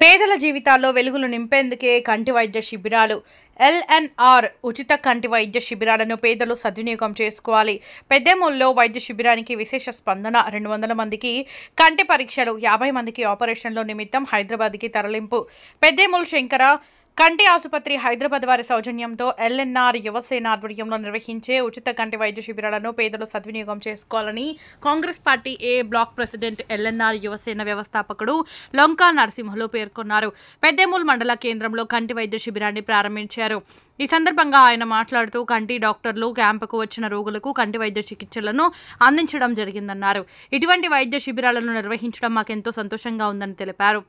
పేదల జీవితాల్లో వెలుగులు నింపేందుకే కంటి వైద్య శిబిరాలు. ఎల్ఎన్ఆర్ ఉచిత కంటి వైద్య శిబిరాలను పేదలు సద్వినియోగం చేసుకోవాలి. పెద్దేముల్లో వైద్య శిబిరానికి విశేష స్పందన. 200 మందికి కంటి పరీక్షలు, 50 మందికి ఆపరేషన్ల నిమిత్తం హైదరాబాద్కి తరలింపు. పెద్దేముల్ శంకర కంటి ఆసుపత్రి హైదరాబాద్ వారి సౌజన్యంతో ఎల్ఎన్ఆర్ యువసేన ఆధ్వర్యంలో నిర్వహించే ఉచిత కంటి వైద్య శిబిరాలను పేదలు సద్వినియోగం చేసుకోవాలని కాంగ్రెస్ పార్టీ ఏ బ్లాక్ ప్రెసిడెంట్, ఎల్ఎన్ఆర్ యువసేన వ్యవస్థాపకుడు లొంకా నరసింహులు పేర్కొన్నారు. పెద్దేముల్ మండల కేంద్రంలో కంటి వైద్య శిబిరాన్ని ప్రారంభించారు. ఈ సందర్భంగా ఆయన మాట్లాడుతూ కంటి డాక్టర్లు క్యాంపుకు వచ్చిన రోగులకు కంటి వైద్య చికిత్సలను అందించడం జరిగిందన్నారు. ఇటువంటి వైద్య శిబిరాలను నిర్వహించడం మాకెంతో సంతోషంగా ఉందని తెలిపారు.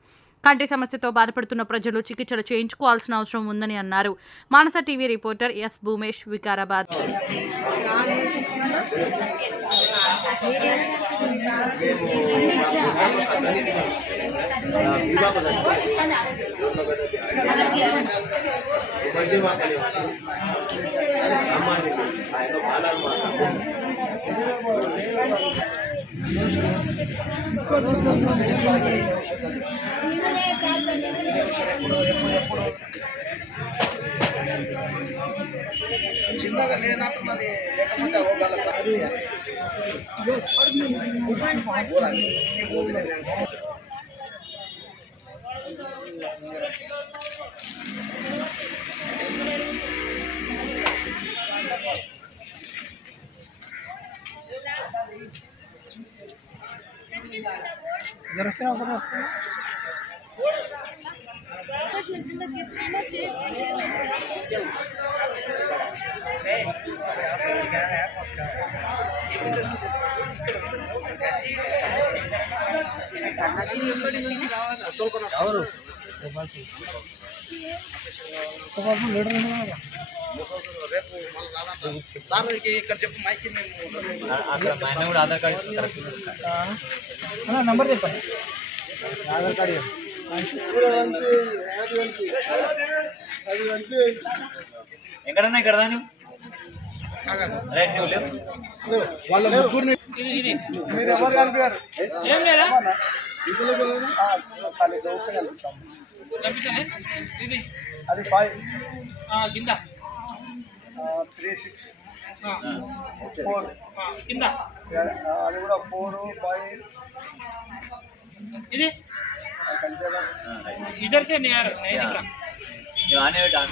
కంటి సమస్యతో బాధపడుతున్న ప్రజలు చికిత్సలు చేయించుకోవాల్సిన అవసరం ఉందని అన్నారు. Manasa TV reporter S Bhumesh, Vikarabad. చిన్నగా లేనట్టున్నది, లేకపోతే సార్ ఇక్కడ చెప్పు మైకి ఆధార్ కార్డు నంబర్ చెప్పండి. ఆధార్ కార్డు ఎక్కడన్నా ఇక్కడ దాని వాళ్ళ ముగ్గురిని మీరు ఎవరు కనిపించారు? ఏం లేదా అది 5 కింద 3 6 4 కింద అది కూడా 4 5 ఇది इधर से नहीं दिख रहा आने डाल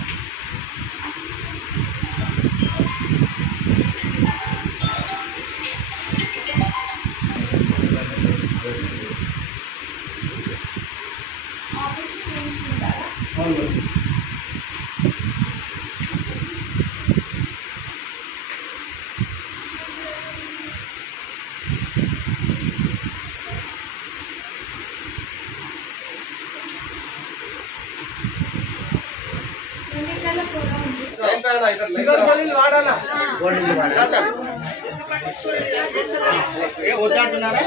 వద్దంటున్నారా?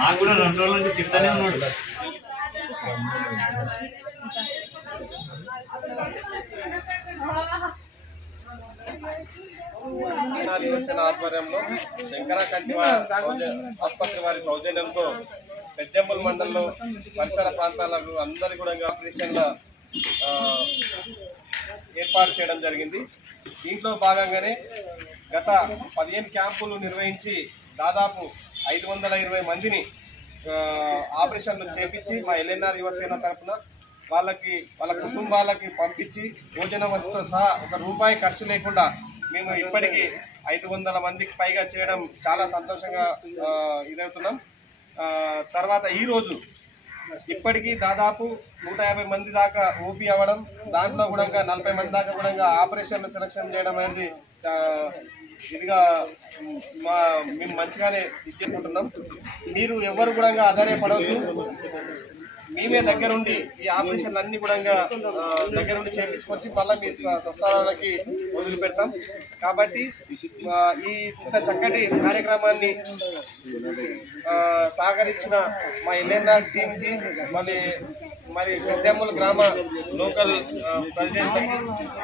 మాకు కూడా 2 రోజుల నుంచి తిరుగుతూనే ఉన్నాడు. యువసేన ఆధ్వర్యంలో శంకర కంటి ఆసుపత్రి వారి సౌజన్యంతో పెద్దేముల్ మండలంలో పరిసర ప్రాంతాలకు అందరి కూడా ఆపరేషన్ల ఏర్పాటు చేయడం జరిగింది. దీంట్లో భాగంగానే గత 15 క్యాంపులు నిర్వహించి దాదాపు 520 మందిని ఆపరేషన్లు చేపించి మా ఎల్ఎన్ఆర్ యువసేన తరఫున వాళ్ళ కుటుంబాలకి పంపించి భోజన వస్తువుతో సహా 1 రూపాయి ఖర్చు లేకుండా మేము ఇప్పటికీ 500 మందికి పైగా చేయడం చాలా సంతోషంగా ఇదవుతున్నాం. తర్వాత ఈరోజు ఇప్పటికీ దాదాపు 150 మంది దాకా ఓపీ అవ్వడం, దాంట్లో కూడా 40 మంది దాకా కూడా ఆపరేషన్లు సెలక్షన్ చేయడం అనేది ఇదిగా మేము మంచిగానే ఇచ్చుకుంటున్నాం. మీరు ఎవరు కూడా ఆధారపడవద్దు, మేమే దగ్గరుండి ఈ ఆపరేషన్లు అన్ని కూడా దగ్గరుండి చేయించుకొచ్చి మళ్ళీ మీ స్వస్థలాలకి వదిలిపెడతాం. కాబట్టి ఈ ఇంత చక్కటి కార్యక్రమాన్ని సహకరించిన మా ఎల్ఎన్ఆర్ టీంకి, మళ్ళీ మరి పెద్దెమ్మల గ్రామ లోకల్ ప్రెసిడెంట్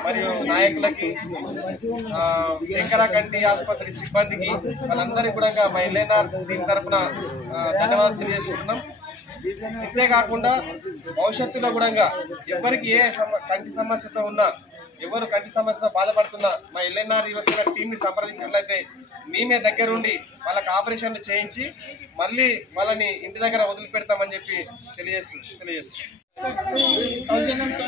మరియు నాయకులకి, శంకర కంటి ఆసుపత్రి సిబ్బందికి, వాళ్ళందరికీ కూడా మా ఎల్ఎన్ఆర్ టీం తరఫున ధన్యవాదాలు తెలియజేసుకుంటున్నాం. ఇంతేకాకుండా భవిష్యత్తులో కూడా ఎవరికి ఏ కంటి సమస్యతో ఉన్నా, ఎవరు కంటి సమస్యతో బాధపడుతున్నా మా ఎల్ఎన్ఆర్ యువసేన టీంని సంప్రదించినట్లయితే మేమే దగ్గరుండి వాళ్ళకి ఆపరేషన్లు చేయించి మళ్ళీ వాళ్ళని ఇంటి దగ్గర వదిలిపెడతామని చెప్పి తెలియజేస్తున్నాం. సౌజన్యంతో,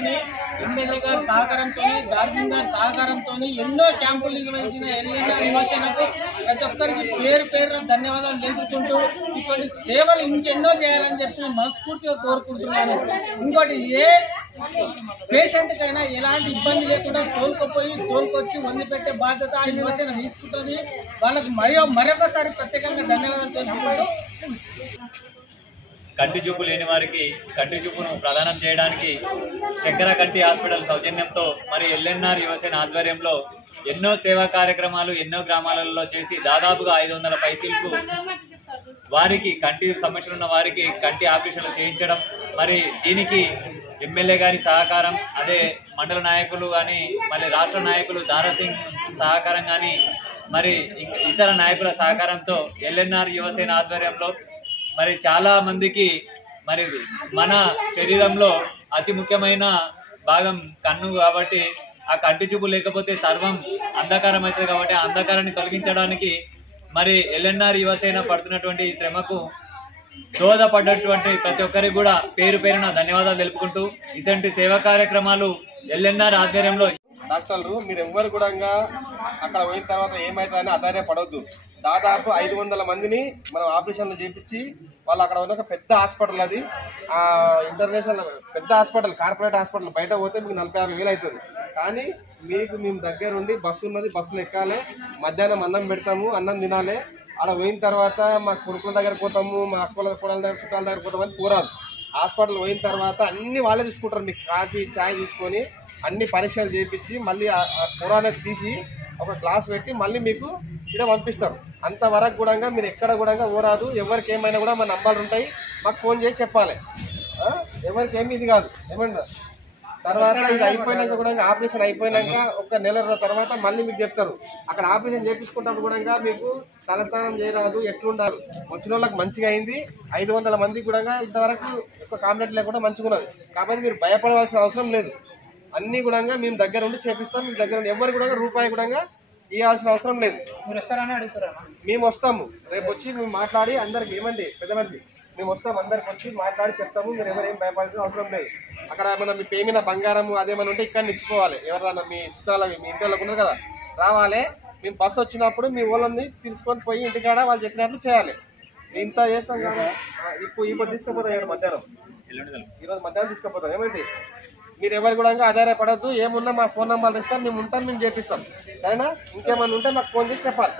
ఎమ్మెల్యే గారి సహకారంతో, దార్జిలింగ్ గారి సహకారంతో ఎన్నో క్యాంపులు నిర్వహించిన ఎల్ఎన్ఆర్ యువసేనకు ప్రతి ఒక్కరికి పేరు పేరున ధన్యవాదాలు తెలుపుకుంటూ ఇటువంటి సేవలు ఇంకెన్నో చేయాలని చెప్పి మనస్ఫూర్తిగా కోరుకుంటున్నాను. ఇంకోటి, ఏ పేషెంట్ కైనా ఎలాంటి ఇబ్బంది లేకుండా తోలుకొచ్చి వదిలిపెట్టే బాధ్యత ఆ యువసేన తీసుకుంటుంది. వాళ్ళకి మరొకసారి ప్రత్యేకంగా ధన్యవాదాలు తెలుపుకుంటూ, కంటి చూపు లేని వారికి కంటి చూపును ప్రదానం చేయడానికి శంకర కంటి హాస్పిటల్ సౌజన్యంతో మరి ఎల్ఎన్ఆర్ యువసేన ఆధ్వర్యంలో ఎన్నో సేవా కార్యక్రమాలు ఎన్నో గ్రామాలలో చేసి దాదాపుగా 500 పైచీలకు వారికి కంటి సమస్యలున్న వారికి కంటి ఆపరేషన్లు చేయించడం, మరి దీనికి ఎమ్మెల్యే గారి సహకారం, అదే మండల నాయకులు కానీ, మరి రాష్ట్ర నాయకులు దారాసింగ్ సహకారం కానీ, మరి ఇతర నాయకుల సహకారంతో ఎల్ఎన్ఆర్ యువసేన ఆధ్వర్యంలో మరి చాలా మందికి మరి మన శరీరంలో అతి ముఖ్యమైన భాగం కన్ను కాబట్టి ఆ కంటి చూపు లేకపోతే సర్వం అంధకారం అవుతుంది కాబట్టి ఆ అంధకారాన్ని తొలగించడానికి మరి ఎల్ఎన్ఆర్ యువసేన పడుతున్నటువంటి ఈ శ్రమకు దోహదపడ్డటువంటి ప్రతి ఒక్కరికి కూడా పేరు పేరున ధన్యవాదాలు తెలుపుకుంటూ ఇటువంటి సేవా కార్యక్రమాలు ఎల్ఎన్ఆర్ ఆధ్వర్యంలో. డాక్టర్లు మీరు ఎవ్వరు కూడా అక్కడ పోయిన తర్వాత ఏమైతుందని ఆధారపడవద్దు. దాదాపు 500 మందిని మనం ఆపరేషన్లు చేయించి వాళ్ళు అక్కడ ఉన్న పెద్ద హాస్పిటల్, అది ఇంటర్నేషనల్ పెద్ద హాస్పిటల్, కార్పొరేట్ హాస్పిటల్. బయట పోతే మీకు 40,000 అవుతుంది. కానీ మీకు మేము దగ్గరుండి బస్సు ఉన్నది, బస్సులు ఎక్కాలి, మధ్యాహ్నం అన్నం పెడతాము, అన్నం తినాలి. అక్కడ పోయిన తర్వాత మా కొడుకుల దగ్గర పోతాము, మా అక్కల కూడల దగ్గర చుట్టాల దగ్గర పోతామని కూరాదు. హాస్పిటల్ పోయిన తర్వాత అన్ని వాళ్ళే తీసుకుంటారు. మీకు కాఫీ చాయ్ తీసుకొని అన్ని పరీక్షలు చేయించి మళ్ళీ ఆ పురాణ తీసి ఒక గ్లాస్ పెట్టి మళ్ళీ మీకు ఇక్కడ పంపిస్తారు. అంతవరకు కూడా మీరు ఎక్కడ కూడా ఓరాదు. ఎవరికి ఏమైనా కూడా మా నంబర్లు ఉంటాయి, మాకు ఫోన్ చేసి చెప్పాలి. ఎవరికి ఏమి ఇది కాదు ఏమన్నా. తర్వాత ఇది అయిపోయినాక కూడా ఆపరేషన్ అయిపోయినాక ఒక నెల తర్వాత మళ్ళీ మీకు చెప్తారు. అక్కడ ఆపరేషన్ చేయించుకుంటారు కూడా మీకు తలస్నానం చేయరాదు, ఎట్లుండాలి. వచ్చిన వాళ్ళకి మంచిగా అయింది. 500 మందికి కూడా ఇంతవరకు ఎక్కువ కాంప్లైంట్ లేకుండా మంచిగా ఉన్నది. కాబట్టి మీరు భయపడవలసిన అవసరం లేదు. అన్ని కూడా మేము దగ్గర ఉండి చేపిస్తాం. మీ దగ్గర ఉండి ఎవరు కూడా రూపాయి కూడా ఇవ్వాల్సిన అవసరం లేదు. మీరు వస్తారని అడుగుతారా? మేము వస్తాము, రేపు వచ్చి మేము మాట్లాడి అందరికి ఏమండి పెద్దమంది మేము వస్తాం, అందరికి వచ్చి మాట్లాడి చెప్తాము. మీరు ఎవరేం భయపడాల్సిన అవసరం లేదు. అక్కడ ఏమైనా మీ పేమిన బంగారము అదేమైనా ఉంటే ఇక్కడ ఇచ్చిపోవాలి. ఎవరైనా మీ చుట్టాల మీ ఇంటి వాళ్ళకు ఉన్నారు కదా, రావాలి. మేము బస్సు వచ్చినప్పుడు మీ వాళ్ళని తీసుకొని పోయి ఇంటికాడ వాళ్ళు చెప్పినట్లు చేయాలి. ఇంత చేస్తాం కదా. ఇప్పుడు తీసుకుపోతాం మధ్యాహ్నం, ఈరోజు మధ్యాహ్నం తీసుకుపోతాం. ఏమైంది మీరు ఎవరు కూడా ఆధారపడద్దు. ఏమున్నా మా ఫోన్ నెంబర్లు ఇస్తాం, మేము ఉంటాం, మేము చేపిస్తాం. సరేనా? ఇంకేమన్నా ఉంటే మాకు ఫోన్ చేసి చెప్పాలి.